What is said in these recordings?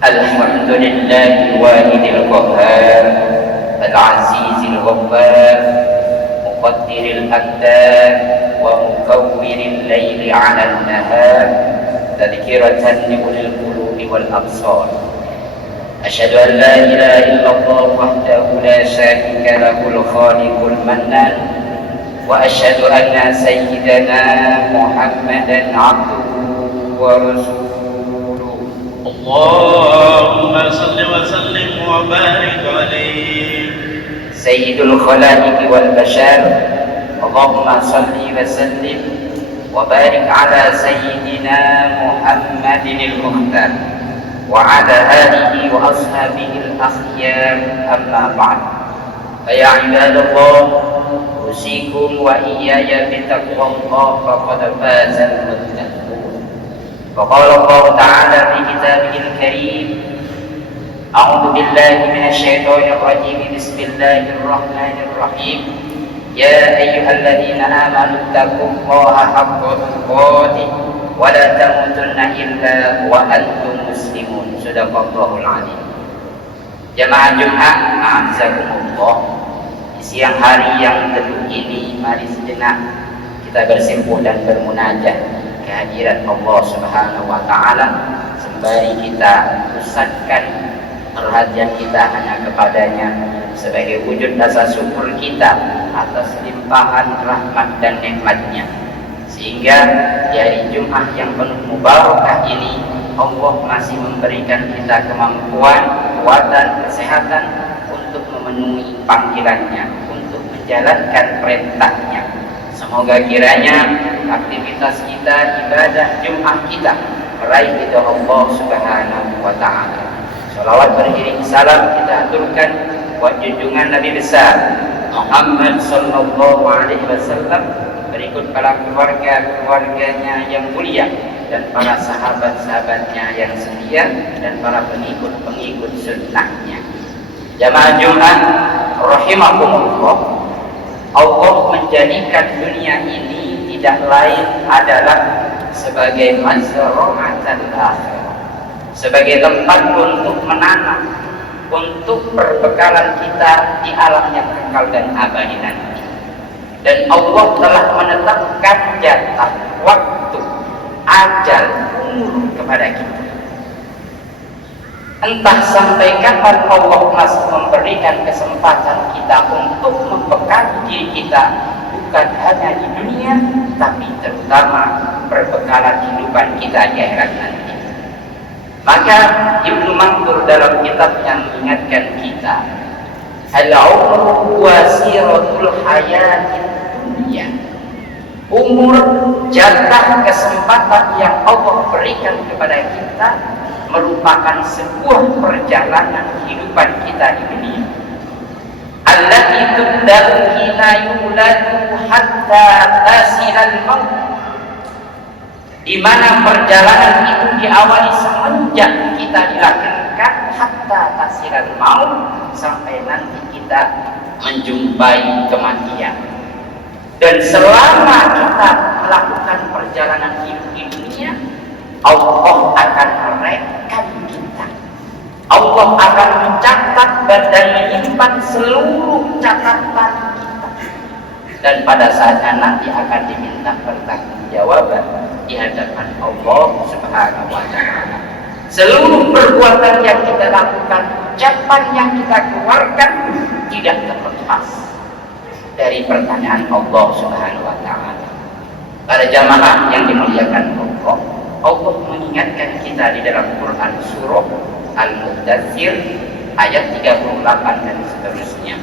الحمد لله الواحد القهار العزيز الغفار مقدر الأقدار ومكور الليل على النهار تذكرة لأولي القلوب والأبصار. أشهد أن لا إله إلا الله وحده لا شريك له الخالق المنان، وأشهد أن سيدنا محمدا عبده ورسوله. اللهم صل وسلم وبارك عليه سيد الخلائق والبشر. اللهم صل وسلم وبارك على سيدنا محمد المختار وعلى آله وأصحابه الأخيار، أما بعد. فيا عباد الله، أوصيكم وإياي بتقوى الله فقد فاز المتقون. وقال الله تعالى في كتابه الكريم: أعوذ بالله من الشيطان الرجيم، بسم الله الرحمن الرحيم. يا أيها الذين آمنوا اتقوا الله حق تقاته ولا تموتن إلا وأنتم مسلمون. صدق الله العظيم. Jamaah Jumat, a'azakumullah. Di siang hari yang teduh ini, mari sejenak kita bersimpuh dan bermunajat kehadiran Allah Subhanahu wa Ta'ala, sembari kita pusatkan perhatian kita hanya kepadanya sebagai wujud rasa syukur kita atas limpahan rahmat dan nikmatnya, sehingga di hari Jumat yang penuh mubarakah ini Allah masih memberikan kita kemampuan, kekuatan, kesehatan untuk memenuhi panggilannya, untuk menjalankan perintahnya. Semoga kiranya aktivitas kita, ibadah Jumat kita meraih ridha Allah Subhanahu wa Ta'ala. Salawat beriring salam kita aturkan buat junjungan Nabi besar Muhammad sallallahu alaihi wasallam, berikut para keluarga-keluarganya yang mulia dan para sahabat-sahabatnya yang setia dan para pengikut-pengikut sunnahnya. Jamaah Jumat rahimakumullah, Allah menjadikan dunia ini tidak lain adalah sebagai mazra'atan akhirah, sebagai tempat untuk menanam, untuk perbekalan kita di alam yang kekal dan abadi nanti. Dan Allah telah menetapkan jatah waktu, ajal, umur kepada kita. Entah sampai kapan Allah masih memberikan kesempatan kita untuk membekali diri kita, bukan hanya di dunia, tapi terutama perbekalan kehidupan kita di akhirat nanti. Maka Ibnu Mandur dalam kitabnya mengingatkan kita, al-umru wasiratul hayatid dunya. Umur, jatah, kesempatan yang Allah berikan kepada kita merupakan sebuah perjalanan kehidupan kita di dunia. Allati tubda'u hina yuladu hatta tasilal maut, di mana perjalanan itu diawali semenjak kita dilahirkan hatta tasilal maut, sampai nanti kita menjumpai kematian. Dan selama kita melakukan perjalanan hidup di dunia, Allah akan merekam kita. Allah akan mencatat dan menyimpan seluruh catatan kita. Dan pada saatnya nanti akan diminta pertanggungjawaban di hadapan Allah Subhanahu wa Ta'ala. Seluruh perbuatan yang kita lakukan, ucapan yang kita keluarkan tidak terlepas dari pertanyaan Allah Subhanahu wa Ta'ala. Pada jamaah yang dimuliakan Allah, Allah mengingatkan kita di dalam Quran surah Al-Mudaththir ayat 38 dan seterusnya.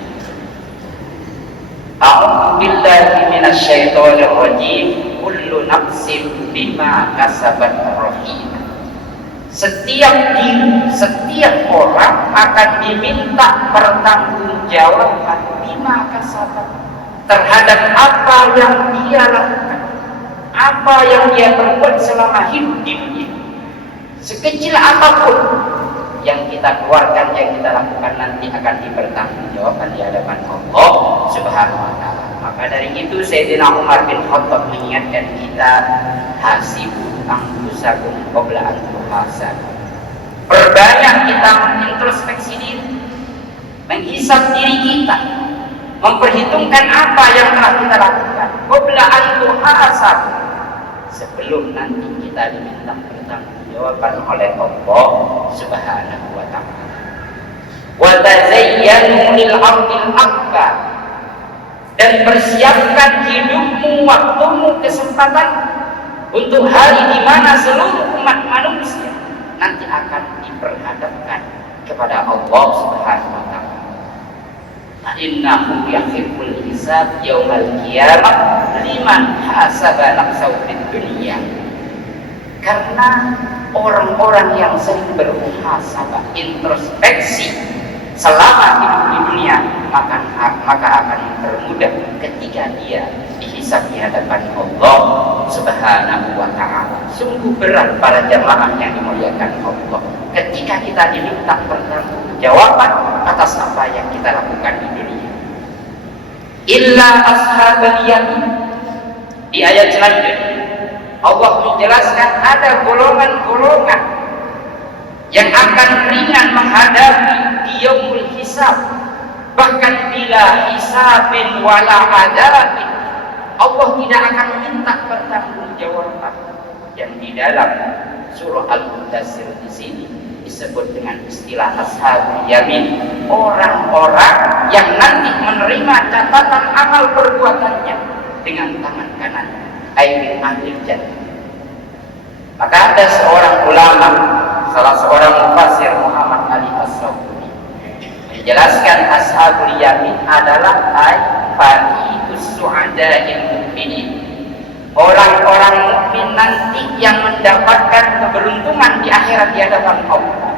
A'udzu billahi minasyaitonir rajim. Kullu nafsin bima kasabat rahinah. Setiap diri, setiap orang akan diminta pertanggungjawaban bima kasabat, terhadap apa yang dia lakukan, apa yang dia perbuat selama hidup di dunia. Sekecil apapun yang kita keluarkan, yang kita lakukan, nanti akan dipertanggungjawabkan di hadapan Allah Subhanahu wa Ta'ala. Maka dari itu Sayyidina Umar bin Khattab mengingatkan kita, hasibu anfusakum qabla an tuhasabu. Perbanyak kita introspeksi diri, menghisap diri kita, memperhitungkan apa yang telah kita lakukan. Qabla an tuhasab, sebelum nanti kita diminta pertanggungjawaban oleh Allah Subhanahu wa ta'ala. Wa tazayyanu lil ardil akbar, dan persiapkan hidupmu, waktumu, kesempatan untuk hari di mana seluruh umat manusia nanti akan diperhadapkan kepada Allah Subhanahu wa ta'ala. Innahu yahibbul hisab yaumal qiyamah liman hasaba nafsahu fid dunya. Karena orang-orang yang sering bermuhasabah, introspeksi selama hidup di dunia, maka akan mempermudah ketika dia dihisab di hadapan Allah Subhanahu wa ta'ala. Sungguh berat para jamaah yang dimuliakan Allah ketika kita diminta pertanggungjawaban atas apa yang kita lakukan di dunia. Illa ashabal yamin, di ayat selanjutnya Allah menjelaskan ada golongan-golongan yang akan ringan menghadapi di yaumul hisab, bahkan bila hisabin wala adabin, Allah tidak akan minta pertanggungjawaban. Yang di dalam surah Al-Mudaththir di sini disebut dengan istilah ashabul yamin, orang-orang yang nanti menerima catatan amal perbuatannya dengan tangan kanan, ayat ahlil jannah. Maka ada seorang ulama, salah seorang mufassir, Muhammad Ali As-Sawbuni, menjelaskan ashabul yamin adalah fariqus su'ada'il mu'minin, orang-orang mukmin nanti yang mendapatkan keberuntungan di akhirat di hadapan Allah.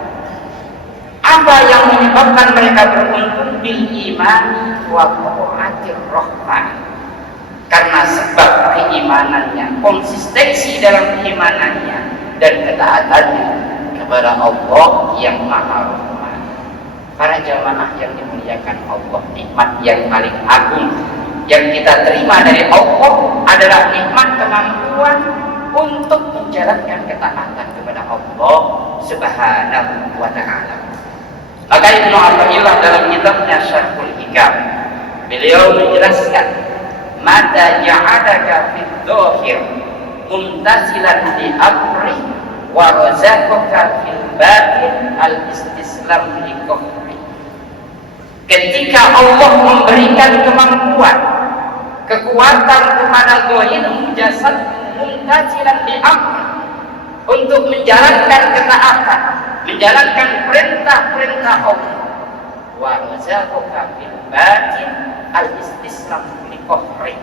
Apa yang menyebabkan mereka beruntung? Bil imani wa ta'atir rahman, karena sebab keimanannya, konsistensi dalam keimanannya dan ketaatannya kepada Allah yang Maha Rahman. Para jamaah yang dimuliakan Allah, nikmat yang paling agung yang kita terima dari Allah adalah nikmat kemampuan untuk menjalankan ketaatan kepada Allah Subhanahu wa ta'ala. Maka Ibnu Athaillah dalam kitabnya Syarhul Hikam, beliau menjelaskan, mata ja'adaka fid dhahir mumtasilan li amri wa razaqaka fil batin al istislam li qahri. Ketika Allah memberikan kemampuan, kekuatan kepada zahirmu, jasad mumtasilan li amri, untuk menjalankan ketaatan, menjalankan perintah-perintah Allah, wa razaqaka fil batin al istislam li qahri,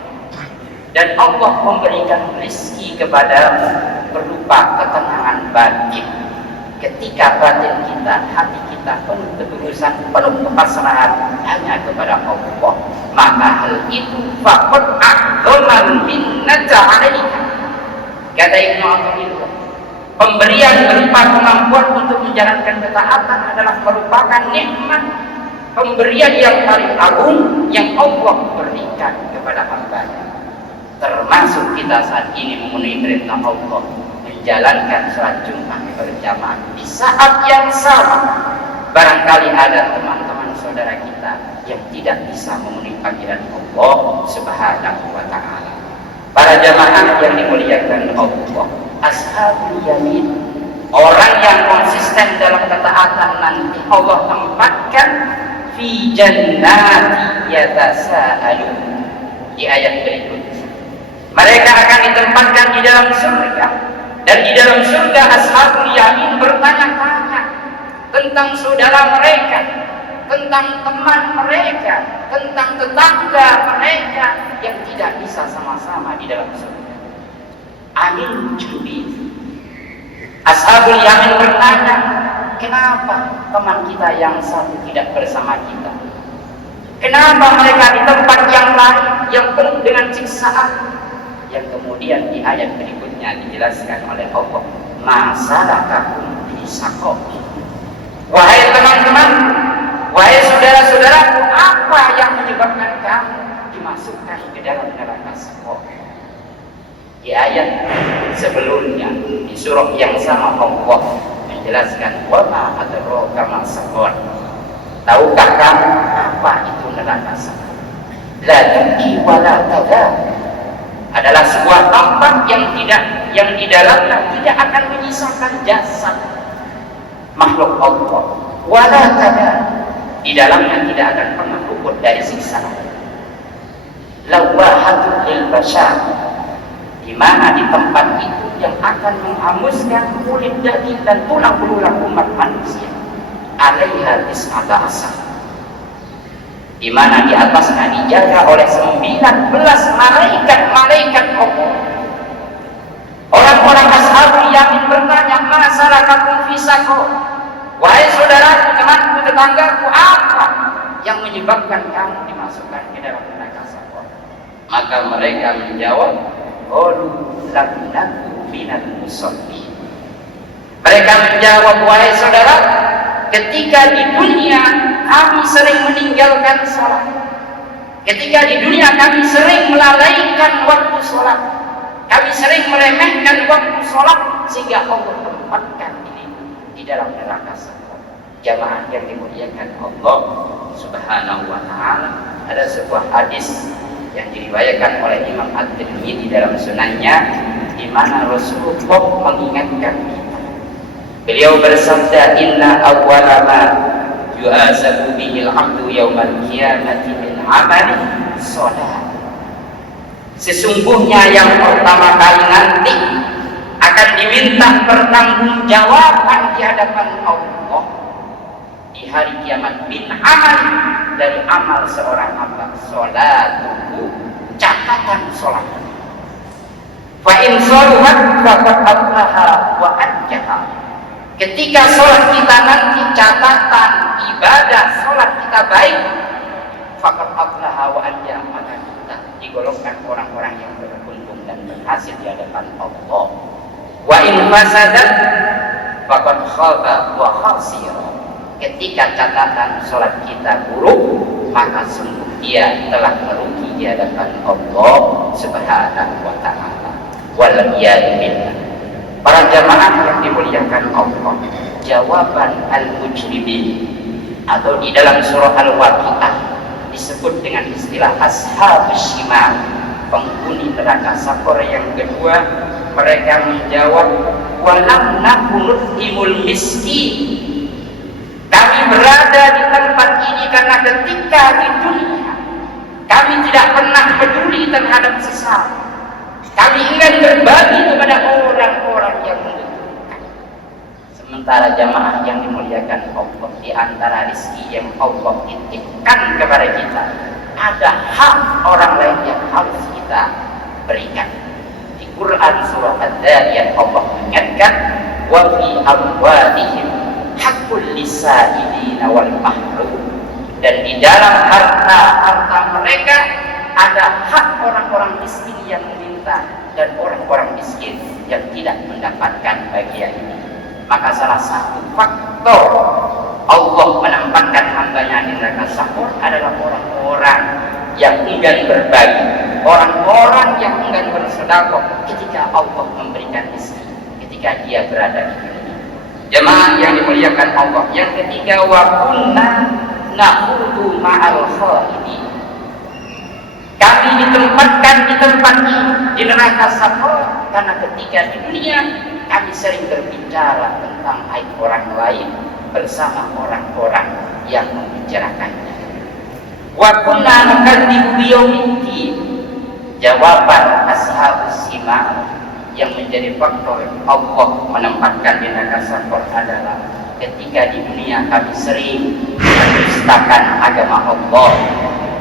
dan Allah memberikan rezeki kepadamu berupa ketenangan batin. Ketika batin kita, hati kita penuh ketulusan, penuh kepasrahan hanya kepada Allah, maka hal itu faqad a'dhamal minnata 'alaika. Kata Ibnu Athaillah, pemberian berupa kemampuan untuk menjalankan ketaatan adalah merupakan nikmat, pemberian yang paling agung yang Allah berikan kepada hamba-Nya. Termasuk kita saat ini memenuhi perintah Allah, menjalankan salat Jumat berjamaah di saat yang sama. Barangkali ada teman-teman saudara kita yang tidak bisa memenuhi panggilan Allah Subhanahu wa ta'ala. Para jamaah yang dimuliakan Allah, ashabul yamin, orang yang konsisten dalam ketaatan, nanti Allah tempatkan fi jannati yatasaalun. Di ayat berikutnya, mereka akan ditempatkan di dalam surga, dan di dalam surga ashabul yamin bertanya-tanya tentang saudara mereka, tentang teman mereka, tentang tetangga mereka yang tidak bisa sama-sama di dalam surga. Amin jubi. Ashabul yamin bertanya, kenapa teman kita yang satu tidak bersama kita? Kenapa mereka di tempat yang lain yang penuh dengan siksaan? Yang kemudian di ayat berikutnya dijelaskan oleh Allah, masalakakum fi saqar. Wahai teman-teman, wahai saudara-saudaraku, apa yang menyebabkan kamu dimasukkan ke dalam neraka saqar? Di ayat sebelumnya di surah yang sama Allah menjelaskan wama adraka ma saqar. Tahukah kamu apa itu neraka saqar? La tubqi wa la tadar. Adalah sebuah tempat yang di dalamnya tidak akan menyisakan jasad makhluk Allah. Wala tadar. Di dalamnya tidak akan pernah luput dari siksa. Lawahatul lil bashar, di mana di tempat itu yang akan menghanguskan kulit daging dan tulang belulang umat manusia. Alaiha tis'ata asar, di mana di atasnya dijaga oleh 19 malaikat Allah. Orang-orang ashabul yamin bertanya, masalakakum fi saqar? Wahai saudaraku, temanku, tetanggaku, apa yang menyebabkan kamu dimasukkan ke dalam neraka saqar? Maka mereka menjawab, qalu lam naku minal musallin. Mereka menjawab, wahai saudara, ketika di dunia kami sering meninggalkan salat. Ketika di dunia kami sering melalaikan waktu salat. Kami sering meremehkan waktu salat sehingga Allah tempatkan diri di dalam neraka saqar. Jamaah yang dimuliakan Allah Subhanahu wa taala, ada sebuah hadis yang diriwayatkan oleh Imam At-Tirmidzi dalam sunannya, di mana Rasulullah mengingatkan kita. Beliau bersabda, inna awwala ma yuhasabu bihil 'abdu yaumal qiyamati min 'amali shalah. Sesungguhnya yang pertama kali nanti akan diminta pertanggungjawaban di hadapan Allah di hari kiamat min amal, dari amal seorang hamba, sholatuhu, catatan sholat. Fa in sholuhat faqad aflaha wa anjaha. Ketika sholat kita nanti, catatan ibadah sholat kita baik, faqad aflaha wa anjaha, maka kita digolongkan orang-orang yang beruntung dan berhasil di hadapan Allah. Wa in fasadat faqad khaba wa khasira. Ketika catatan sholat kita buruk, maka sungguh dia telah merugi di hadapan Allah Subhanahu wa ta'ala. Waliyadu billah. Para jamaah yang dimuliakan Allah, jawaban al-mujrimin atau di dalam surah Al-Waqiah disebut dengan istilah ashabus shimal, penghuni neraka saqar yang kedua. Mereka menjawab, walam nakunut imul miskin. Kami berada di tempat ini karena ketika di dunia kami tidak pernah peduli terhadap sesama. Kami ingin berbagi kepada orang-orang yang membutuhkan. Sementara jamaah yang dimuliakan Allah, di antara rezeki yang Allah titipkan kepada kita, ada hak orang lain yang harus kita berikan. Di Quran surah Ad-Dariyat Allah mengingatkan, wa fi amwalihim hakul lisailina wal mahrum, dan di dalam harta mereka ada hak orang-orang miskin yang meminta dan orang-orang miskin yang tidak mendapatkan bagian ini. Maka salah satu faktor Allah menempatkan hambanya di neraka saqar adalah orang-orang yang enggan berbagi, orang-orang yang enggan bersedekah ketika Allah memberikan rezeki, ketika dia berada di dunia. Jemaah yang dimuliakan Allah, yang ketiga, wa kunna nahudu ma'al khaidin. Kami ditempatkan di tempat ini, di neraka saqar, karena ketika di dunia kami sering berbicara tentang aib orang lain bersama orang-orang yang membicarakannya. Wa kunna nukadzibu biyaumiddin. Jawaban ashabus shimal yang menjadi faktor Allah menempatkan di neraka saqar adalah ketika di dunia kami sering mendustakan agama Allah,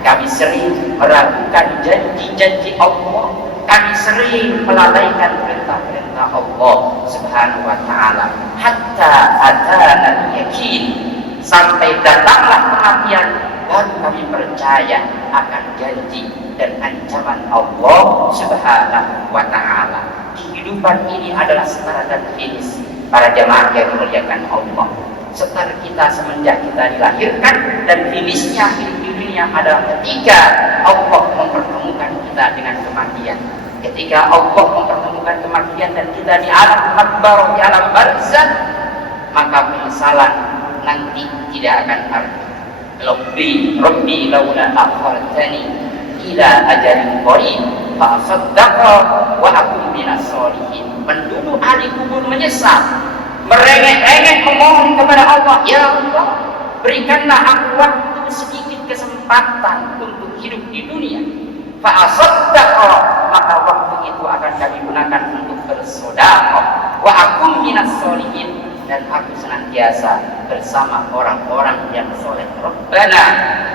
kami sering meragukan janji-janji Allah, kami sering melalaikan perintah-perintah Allah Subhanahu wa ta'ala, hatta atana yakin, sampai datanglah kematian baru kami percaya akan janji dan ancaman Allah Subhanahu wa ta'ala. Kehidupan ini adalah setara dan finish. Para jamaah yang dimuliakan Allah, setara kita semenjak kita dilahirkan, dan finishnya hidup di dunia adalah ketika Allah mempertemukan kita dengan kematian. Ketika Allah mempertemukan kematian dan kita di alam akbar, di alam barzakh, maka penyesalan nanti tidak akan ada. Rabbi laula akhartani ila ajalin qarib fa asaddaqa wa akun minas sholihin. Penduduk ahli kubur menyesal, merengek-rengek memohon kepada Allah, ya Allah, berikanlah aku waktu sedikit kesempatan untuk hidup di dunia. Fa asaddaqa, maka waktu itu akan kami gunakan untuk bersedekah, wa akun minas sholihin, dan aku senantiasa bersama orang-orang yang soleh. Rabbana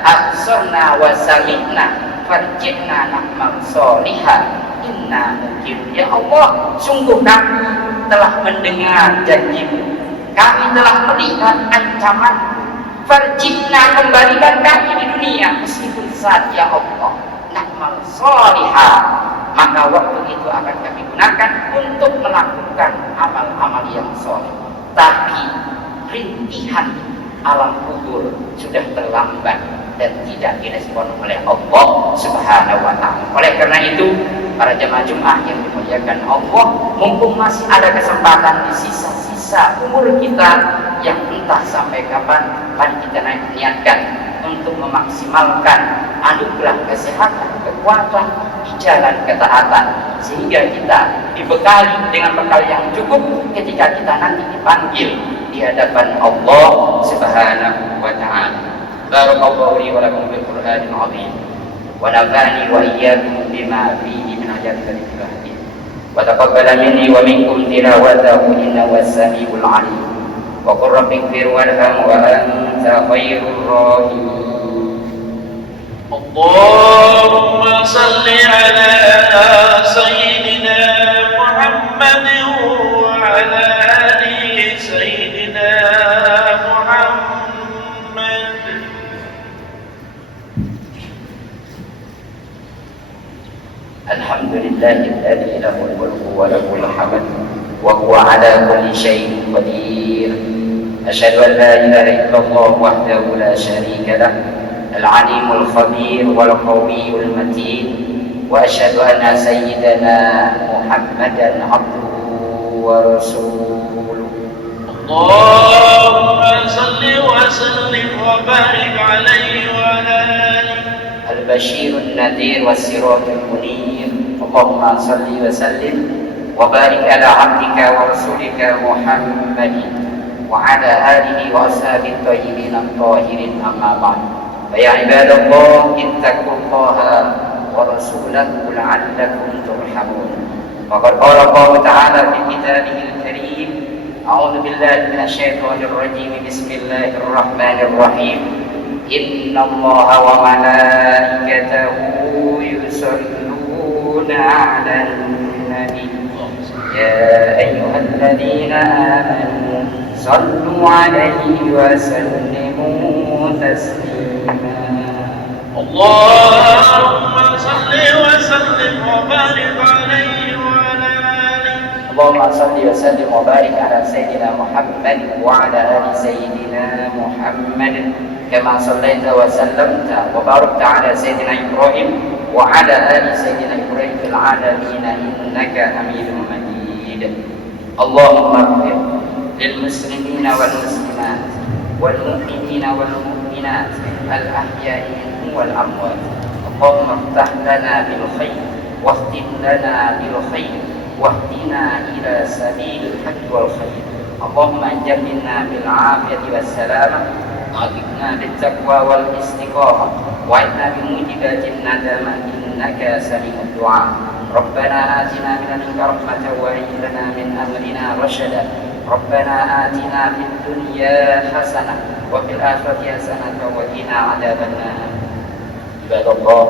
absarna wa sami'na farji'na na'mal sholihan inna mungkin. Ya Allah, sungguh kami telah mendengar janjimu, kami telah melihat ancaman. Farji'na, kembalikan kami di dunia meskipun saat, ya Allah, na'mal sholihan, maka waktu itu akan kami gunakan untuk melakukan amal-amal yang soleh. Tapi rintihan alam kubur sudah terlambat dan tidak direspon oleh Allah Subhanahu wa ta'ala. Oleh karena itu, para jemaah Jumat yang dimuliakan Allah, mumpung masih ada kesempatan di sisa-sisa umur kita yang entah sampai kapan, mari kita niatkan untuk memaksimalkan anugerah kesehatan, kekuatan di jalan ketaatan, sehingga kita dibekali dengan bekal yang cukup ketika kita nanti dipanggil di hadapan Allah Subhanahu wa ta'ala. Barakallahu li wa lakum bil Qur'anil azim wa nafa'ani wa iyyakum bima fihi min ayatil hakim wa taqabbala minni wa minkum tilawatahu innahu was-sami'ul 'alim wa qur rabbi ighfir warham wa anta khairur rahimin. Allahumma salli ala sayyidina Muhammadin wa ala ali sayyidina Muhammad. Alhamdulillahilladzi lahul mulku wa lahul hamd wa huwa ala kulli syai'in qadir. Asyhadu an la ilaha illallah wahdahu la syarika lah, العليم الخبير والقوي المتين وأشهد أن سيدنا محمدا عبده ورسوله. اللهم صل وسلم وبارك عليه وعلى آله البشير النذير والسراج المنير. اللهم صل وسلم وبارك على عبدك ورسولك محمد وعلى آله وأصحابه الطيبين الطاهرين. أما بعد، فيا عباد الله اتقوا الله ورسوله لعلكم ترحمون. وقد قال الله تعالى في كتابه الكريم: أعوذ بالله من الشيطان الرجيم، بسم الله الرحمن الرحيم. إن الله وملائكته يصلون على النبي يا أيها الذين آمنوا صلوا عليه وسلموا تسليما. اللهم صل وسلم وبارك عليه وعلى آله. اللهم صل وسلم وبارك على سيدنا محمد وعلى آل سيدنا محمد كما صليت وسلمت وباركت على سيدنا إبراهيم وعلى آل سيدنا إبراهيم في العالمين إنك حميد مجيد. اللهم اغفر للمسلمين والمسلمات والمؤمنين والمؤمنات الأحياء منهم والأموات. اللهم افتح لنا بالخير واختم لنا بالخير واهدنا إلى سبيل الحق والخير. اللهم جملنا بالعافية والسلامة وأغثنا بالتقوى والاستقامة وعدنا بموجبات الندامة إنك سميع الدعاء. ربنا آتنا من لدنك رحمة وهيئ لنا من أمرنا رشدا. ربنا آتنا في الدنيا حسنة وفي الآخرة حسنة وقنا عذاب النار. عباد الله،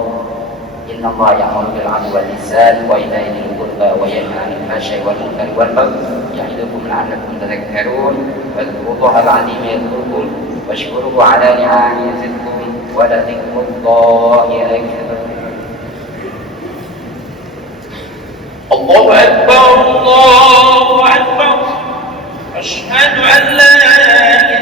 إن الله يأمر بالعدل والإحسان وإيتاء ذي القربى وينهى عن الفحشاء والمنكر والبغي يعظكم لعلكم تذكرون. واذكروا الله العظيم يذكركم واشكروه على نعمه يزدكم ولذكر الله أكبر. الله أكبر الله أكبر. أشهد أن لا إله